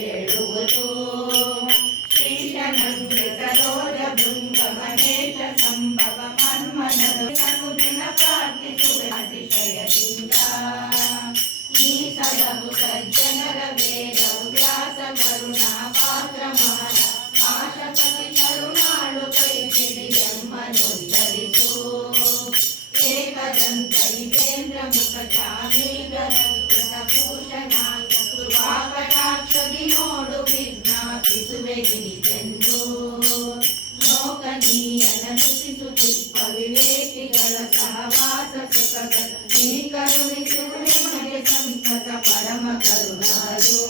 ఏడుగురు ವಿಸುವೆಗಿರಿತೆಂದು ಲೋಕ ನೀಯನಗಿಸು ಪುಷ್ಪ ವಿವೇಕಿಗಳ ಸಹವಾಸ ಸುಖದ ನೀ ಕರುಣಿಸು ನಿಮಗೆ ಸಂತತ ಪರಮ ಕರುಣಾಲು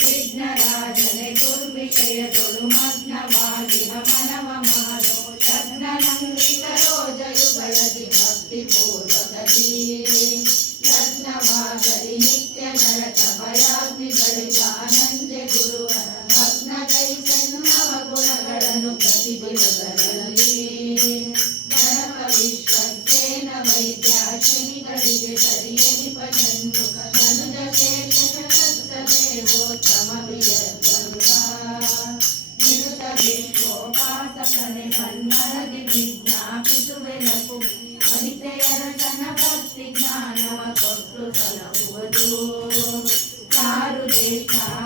ವಿಘ್ನರಾಜನೆ ದುರ್ವಿಷಯ ದುರ್ಮಗ್ನವಾಗಿ ಮನವ ಮಾದೋ ತಜ್ಞನಂಗಿತರೋ ಜಯು ಬಯದಿ ಭಕ್ತಿ ಪೂರ್ವಕದಿ ಲಗ್ನವಾಗಲಿ ನಿತ್ಯ ನರಕ ಭಯಾಗ್ನಿಗಳು time.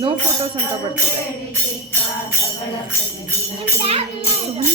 ನೋ ಫೋಟೋಸ್ ಅಂತ ಬರ್ತಿದೆ ಸುಮ್ಮನೆ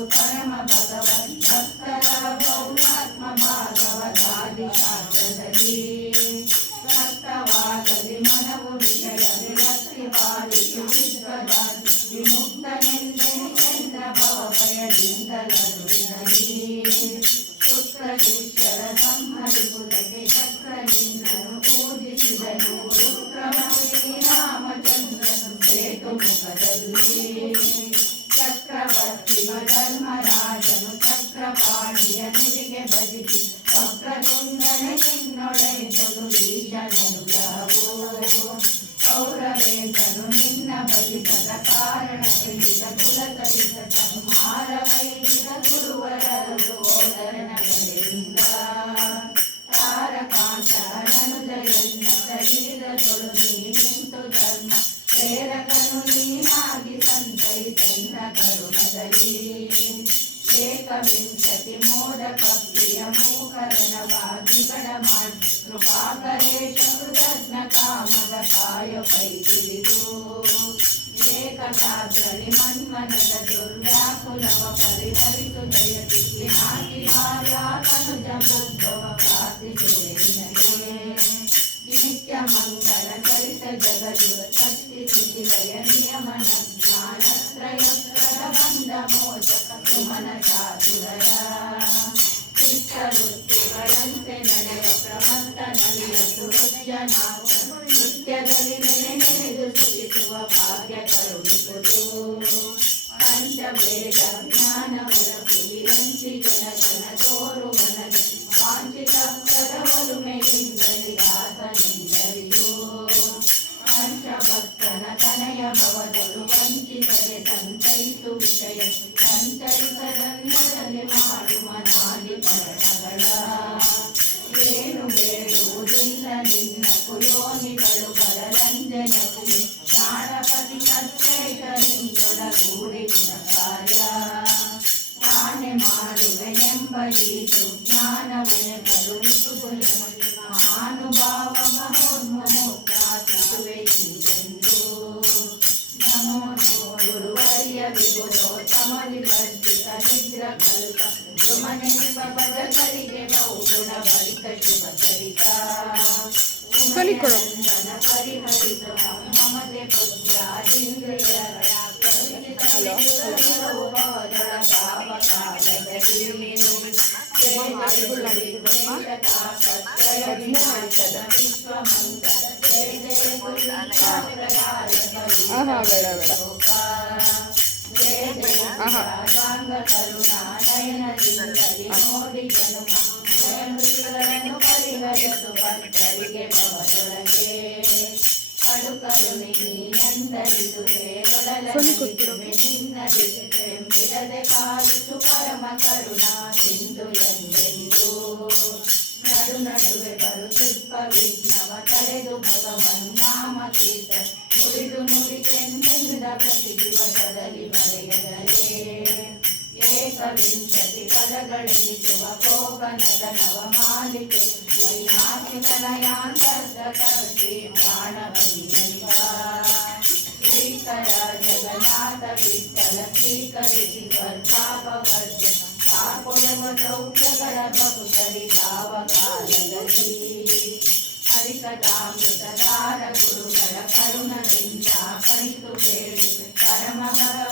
ಮುಕ್ತಿರಾಯಿತು ಪರಮ ಭಗವನ್ ಭಕ್ತರ ಪೌರಾತ್ಮ ಭಾಗವತಾದಿ ಶಾಸ್ತ್ರದಲ್ಲಿ ರಕ್ತವಾಗಲಿ ಮನವು ವಿಷಯ ವಿರಕ್ತಿ ಪಾಲಿತು ವಿಶ್ವದ ವಿಮುಕ್ತನೆಂದೆನಿ ಚಂದ್ರ ಭವ ಭಯದಿಂದಲರುವಿನಲಿ ಶುಕ್ರ ಶಿಷ್ಯರ ಸಂಹರಿಸುವುದಕ್ಕೆ ಚಕ್ರಲಿಂಗನು ಪೂಜಿಸಿದನು ರುಕ್ರಮಣಿ ರಾಮಚಂದ್ರನು ಸೇತು ಮುಖದಲ್ಲಿ తండ్రి తన్న కరుణదలి ఏకవింశతి మూఢభక్తిಯ మూకరణವಾಗಿ ಕಡಮಾಡ್ ಕೃಪಾಕರೇಶ ಕೃತಜ್ಞ ಕಾಮದ ಕಾಯ ಪೈತಿರಿದು ಏಕಟಾಗ್ರಲಿ ಮನ್ಮನದ ದುರ್ವ್ಯಾಕುಲವ ಪರಿಹರಿತು ಜಯತಿ ಹಾಕಿ ಕಾರ್ಯಾತನುಜ ಬುದ್ಧವ ಪ್ರಾರ್ಥಿಸುವೆ ನಿತ್ಯ ಮಂಗಳ ಚರಿತ ಜಗದುರ ಶಕ್ತಿ ಸ್ಥಿತಿ ವಯ ನಿಯಮನ ಪಂಚಭೇದ ಜ್ಞಾನವರ ವಿರಂಚಿ ಜನ ಜನ ತೋರು ಮನದ ವಾಂಚಿತ ಪ್ರದವಲುಮೆಯಿಂದಲಿ ದಾಸನೆಂದರಿಯೋ ಪಂಚಭಕ್ತನ ತನಯ ಭವದಲು ವಂಚಿಸದೆ ಸಂತೈಸು ವಿಷಯ ಸಂತೈಸದಂದರಲ್ಲಿ ಮಾಡುವ శ్రీతో జ్ఞానమయ కరుణకు మహానుభావ మహోన్మోత్రాచందు నమో నమో గురువర్య విభులోత్తమలి వర్జిత నిద్ర కల్ప సుమనిపద కలిగే బహుగుణ భరిత శుభ చరిత కలికడం పరిహరిత ఆహా వేడ వేడ. ఆహా. కొన్ని కుట్టుడు నిన్నది పరమ కరుణ సింధు ఎందు ನೀನೆಂದರಿದು ಸೊನ್ನೆ ಕೊಟ್ಬಿಡು. ಬಿಡದೆ ಕಾಲಿಸು ಪರಮ ಕರುಣಾ ಸಿಂಧು ಎಂದೆಂದು ನಡು ನಡುವೆ ಬರುತ್ತಿಪ್ಪ ವಿಘ್ನವ ತಡೆದು ಭಗವನ್ ನಾಮ ಕೀರ್ತ ನುಡಿದು ನುಡಿತೆಂದೆಂದ ಪ್ರತಿ ದಿವಸದಲ್ಲಿ ಮರೆಯದರೆ ಏಕವಿಂಶತಿ ಪದಗಳೆನಿಸುವ ಕೋಪನದ ನವಮಾಲಿಕೆ ಮೈನಾಥಿತನಯಾಂತರ್ಗತರ್ತಿ ಪ್ರಾಣವನಿಯನಿಕ ಶ್ರೀಕರ ಜಗನ್ನಾಥ ವಿಠಲ ಸ್ವೀಕರಿಸಿ ಸ್ವರ್ಗಾಪವರ್ಜ ಕಾಕೊಡುವ ಸೌಖ್ಯಗಳ ಬಹುತರಿ ಯಾವ ಕಾಲದಲ್ಲಿ ಹರಿಕಥಾಮೃತದಾರ ಗುರುಗಳ ಕರುಣದಿಂದ ಕಣಿತು ಬೇಡಿ ಪರಮ ಭಗವ